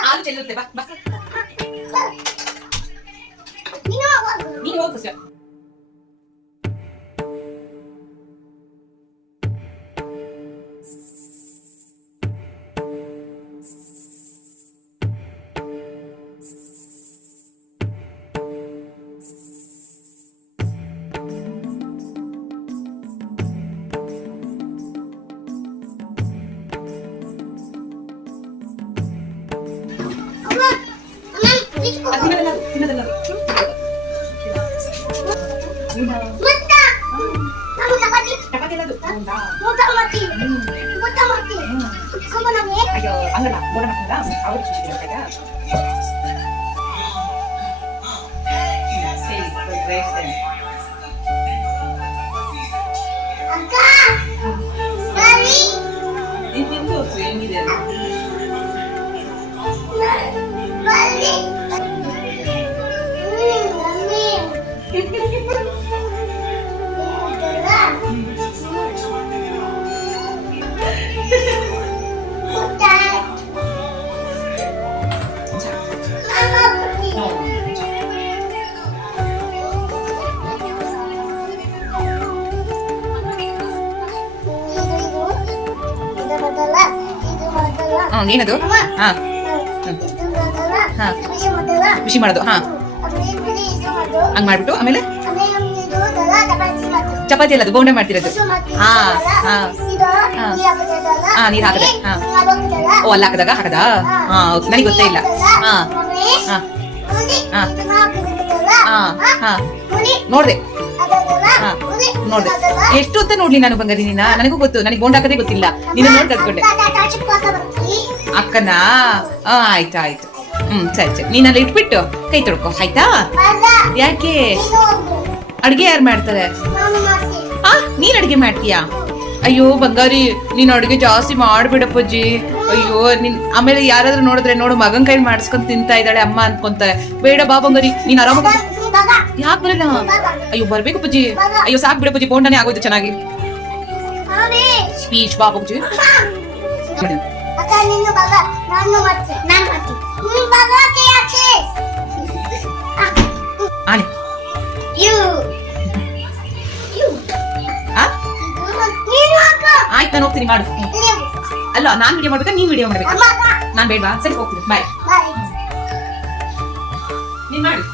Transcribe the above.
ಹಾಲು ಚೆಲ್ಲುತ್ತೆ ಬಾ ಬಾ ನೀನು ಹೋಗು ಸರ್ ತಿನ್ನದಲ್ಲ ಚಪಾತಿ ಎಲ್ಲ ಅಯ್ಯೋ ಹಂಗಲ್ಲ ಬೋಡ ಮಾಡ್ತಿಲ್ಲ ಅವ್ರು ಖುಷಿ ಆಯ್ತಾ ನೀನು ತಿಂದು ತೋರಿಸು ಹೆಂಗಿದೆ ಏನದು ಹಾ ಬಿಸಿ ಮಾಡೋದು ಹಾ ಹಂಗ್ ಮಾಡ್ಬಿಟ್ಟು ಆಮೇಲೆ ಚಪಾತಿ ಅಲ್ಲ ಅದು ಬೋಂಡೆ ಮಾಡ್ತಿರೋದು ಹಾ ಹಾ ಹಾ ನೀರ್ ಹಾಕದೆ ಹಾ ಓ ಅಲ್ಲ ಹಾಕದ ಹಾ ನನಗೆ ಗೊತ್ತೇ ಇಲ್ಲ ಹಾ ಹಾ ಹಾ ಹಾ ನೋಡ್ದೆ ಹಾ ನೋಡ್ದೆ ಎಷ್ಟು ಅಂತ ನೋಡ್ಲಿ ನಾನು ಬಂಗಾರಿ ನೀನ ನನಗೂ ಗೊತ್ತು ನನಗೆ ಬೋಂಡ್ ಹಾಕದೇ ಗೊತ್ತಿಲ್ಲ ನೀನು ನೋಡಿ ಕಲ್ತ್ಕೊಂಡೆ ಅಕ್ಕನಾ ಆಯ್ತು ಆಯ್ತು ಸರಿ ಸರಿ ನೀನಲ್ಲಿ ಇಟ್ಬಿಟ್ಟು ಕೈ ತೊಳ್ಕೊ ಆಯ್ತಾ ಯಾಕೆ ಅಡ್ಗೆ ಯಾರು ಮಾಡ್ತಾರೆ ನೀನ್ ಅಡ್ಗೆ ಮಾಡ್ತೀಯಾ ಅಯ್ಯೋ ಬಂಗಾರಿ ನೀನ್ ಅಡ್ಗೆ ಜಾಸ್ತಿ ಮಾಡ್ಬಿಡಪ್ಪಜ್ಜಿ ಅಯ್ಯೋ ನೀನ್ ಆಮೇಲೆ ಯಾರಾದ್ರೂ ನೋಡಿದ್ರೆ ನೋಡು ಮಗನ್ ಕೈ ಮಾಡಿಸ್ಕೊಂಡ್ ತಿಂತಾ ಇದ್ದಾಳೆ ಅಮ್ಮ ಅನ್ಕೊಂತಾರೆ ಬೇಡ ಬಾ ಬಂಗಾರಿ ನೀನ್ ಆರಾಮ ಯಾಕೆ ಬರಲ್ಲ ಅಯ್ಯೋ ಬರ್ಬೇಕು ಪಜ್ಜಿ ಅಯ್ಯೋ ಸಾಕ್ ಬಿಡ ಪಜ್ಜಿ ಬೋಂಡನೇ ಆಗೋಯ್ತು ಚೆನ್ನಾಗಿ ಸ್ಪೀಚ್ ಬಾ ಪಜ್ಜಿ ಆನೆ ಆಯ್ತು ನಾನು ಹೋಗ್ತೀನಿ ಮಾಡು ಅಲ್ಲ ನಾನ್ ವಿಡಿಯೋ ಮಾಡ್ಬೇಕಾ ನೀನ್ ವಿಡಿಯೋ ಮಾಡ್ಬೇಕಾ ನಾನ್ ಬೇಡವಾ ಸರಿ ಹೋಗ್ತೀನಿ ಬಾಯ್ ನೀನ್ ಮಾಡಿ